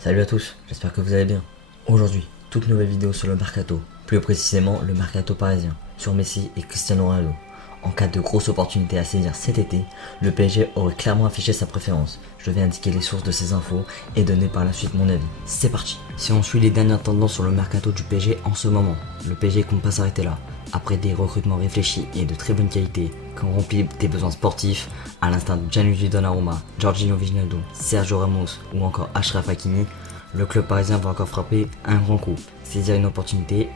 Salut à tous, j'espère que vous allez bien. Aujourd'hui, toute nouvelle vidéo sur le Mercato, plus précisément le Mercato parisien, sur Messi et Cristiano Ronaldo. En cas de grosse opportunité à saisir cet été, le PSG aurait clairement affiché sa préférence. Je vais indiquer les sources de ces infos et donner par la suite mon avis. C'est parti. Si on suit les dernières tendances sur le Mercato du PSG en ce moment, le PSG compte pas s'arrêter là. Après des recrutements réfléchis et de très bonne qualité, qui ont rempli des besoins sportifs, à l'instar de Gianluigi Donnarumma, Jorginho Wijnaldum, Sergio Ramos ou encore Achraf Hakimi, le club parisien va encore frapper un grand coup, saisir une opportunité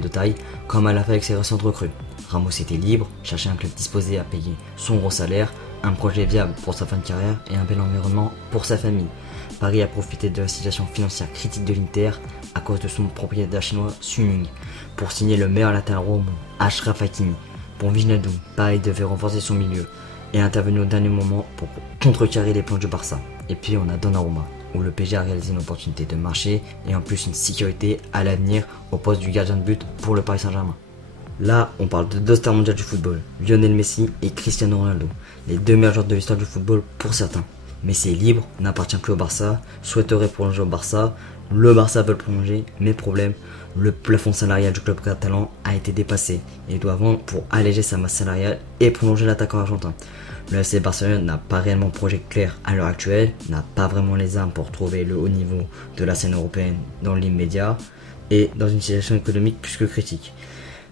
de taille, comme elle l'a fait avec ses récentes recrues. Ramos était libre, cherchait un club disposé à payer son gros salaire, un projet viable pour sa fin de carrière et un bel environnement pour sa famille. Paris a profité de la situation financière critique de l'Inter à cause de son propriétaire chinois Suning pour signer le meilleur latéral au monde, Achraf Hakimi. Pour Wijnaldum, Paris devait renforcer son milieu et intervenir au dernier moment pour contrecarrer les plans du Barça. Et puis on a Donnarumma, où le PSG a réalisé une opportunité de marché et en plus une sécurité à l'avenir au poste du gardien de but pour le Paris Saint-Germain. Là, on parle de deux stars mondiales du football, Lionel Messi et Cristiano Ronaldo, les deux meilleurs joueurs de l'histoire du football pour certains. Messi est libre, n'appartient plus au Barça, souhaiterait prolonger au Barça, le Barça veut le prolonger, mais problème, le plafond salarial du club catalan a été dépassé et doit vendre pour alléger sa masse salariale et prolonger l'attaquant argentin. Le FC Barcelone n'a pas réellement de projet clair à l'heure actuelle, n'a pas vraiment les armes pour trouver le haut niveau de la scène européenne dans l'immédiat et dans une situation économique plus que critique.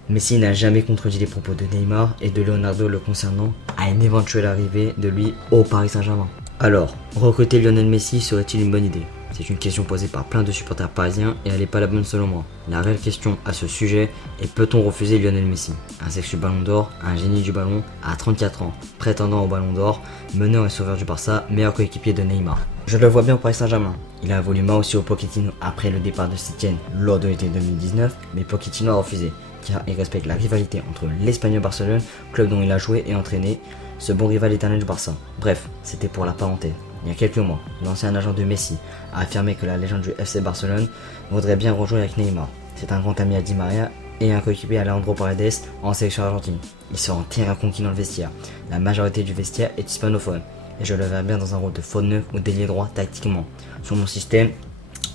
Messi n'a jamais contredit les propos de Neymar et de Leonardo le concernant à une éventuelle arrivée de lui au Paris Saint-Germain. Alors, recruter Lionel Messi serait-il une bonne idée ? C'est une question posée par plein de supporters parisiens et elle n'est pas la bonne selon moi. La réelle question à ce sujet est: peut-on refuser Lionel Messi ? Un sexu ballon d'or, un génie du ballon, à 34 ans, prétendant au ballon d'or, meneur et sauveur du Barça, meilleur coéquipier de Neymar. Je le vois bien au Paris Saint-Germain. Il a voulu moi aussi au Pochettino après le départ de Setien lors de l'été 2019, mais Pochettino a refusé, car il respecte la rivalité entre l'Espagnol Barcelone, club dont il a joué et entraîné, ce bon rival éternel du Barça. Bref, c'était pour la parenthèse. Il y a quelques mois, l'ancien agent de Messi a affirmé que la légende du FC Barcelone voudrait bien rejouer avec Neymar. C'est un grand ami à Di Maria et un coéquipier à Leandro Paredes en sélection argentine. Ils sont en terrain conquis dans le vestiaire. La majorité du vestiaire est hispanophone et je le verrai bien dans un rôle de faux neuf ou d'ailier droit tactiquement, sur mon système,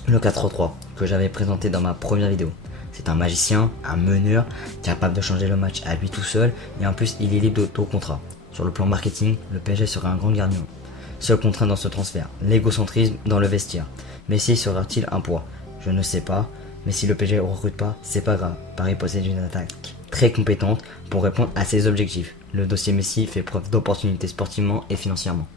le 4-3-3, que j'avais présenté dans ma première vidéo. C'est un magicien, un meneur, capable de changer le match à lui tout seul et en plus il est libre d'auto-contrat. Sur le plan marketing, le PSG sera un grand gagnant. Seule contrainte dans ce transfert, l'égocentrisme dans le vestiaire. Messi sera-t-il un poids ? Je ne sais pas, mais si le PSG ne recrute pas, c'est pas grave. Paris possède une attaque très compétente pour répondre à ses objectifs. Le dossier Messi fait preuve d'opportunité sportivement et financièrement.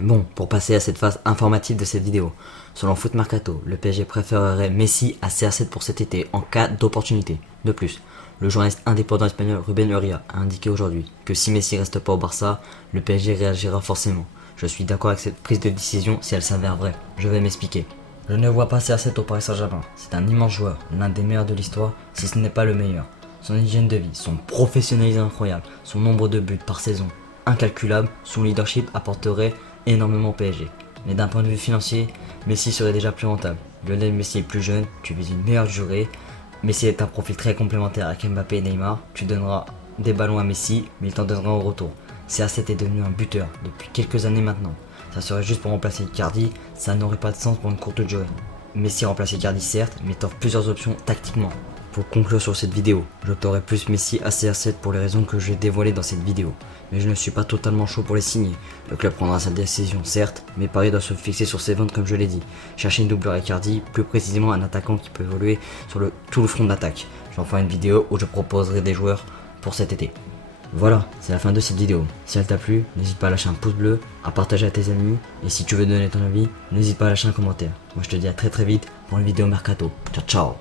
Bon, pour passer à cette phase informative de cette vidéo, selon Foot Mercato, le PSG préférerait Messi à CR7 pour cet été en cas d'opportunité. De plus, le journaliste indépendant espagnol Ruben Uria a indiqué aujourd'hui que si Messi reste pas au Barça, le PSG réagira forcément. Je suis d'accord avec cette prise de décision si elle s'avère vraie. Je vais m'expliquer. Je ne vois pas CR7 au Paris Saint-Germain. C'est un immense joueur, l'un des meilleurs de l'histoire, si ce n'est pas le meilleur. Son hygiène de vie, son professionnalisme incroyable, son nombre de buts par saison incalculable, son leadership apporterait énormément au PSG. Mais d'un point de vue financier, Messi serait déjà plus rentable. Lionel Messi est plus jeune, tu vises une meilleure durée. Messi est un profil très complémentaire avec Mbappé et Neymar. Tu donneras des ballons à Messi, mais il t'en donnera en retour. CR7 est devenu un buteur depuis quelques années maintenant. Ça serait juste pour remplacer Icardi, ça n'aurait pas de sens pour une courte durée. Messi remplace Icardi certes, mais t'offre plusieurs options tactiquement. Pour conclure sur cette vidéo, j'opterai plus Messi à CR7 pour les raisons que je vais dévoiler dans cette vidéo. Mais je ne suis pas totalement chaud pour les signer. Le club prendra sa décision certes, mais Paris doit se fixer sur ses ventes comme je l'ai dit. Chercher une doubleur à Icardi, plus précisément un attaquant qui peut évoluer sur tout le front d'attaque. J'en ferai une vidéo où je proposerai des joueurs pour cet été. Voilà, c'est la fin de cette vidéo. Si elle t'a plu, n'hésite pas à lâcher un pouce bleu, à partager à tes amis, et si tu veux donner ton avis, n'hésite pas à lâcher un commentaire. Moi je te dis à très vite pour une vidéo Mercato. Ciao ciao.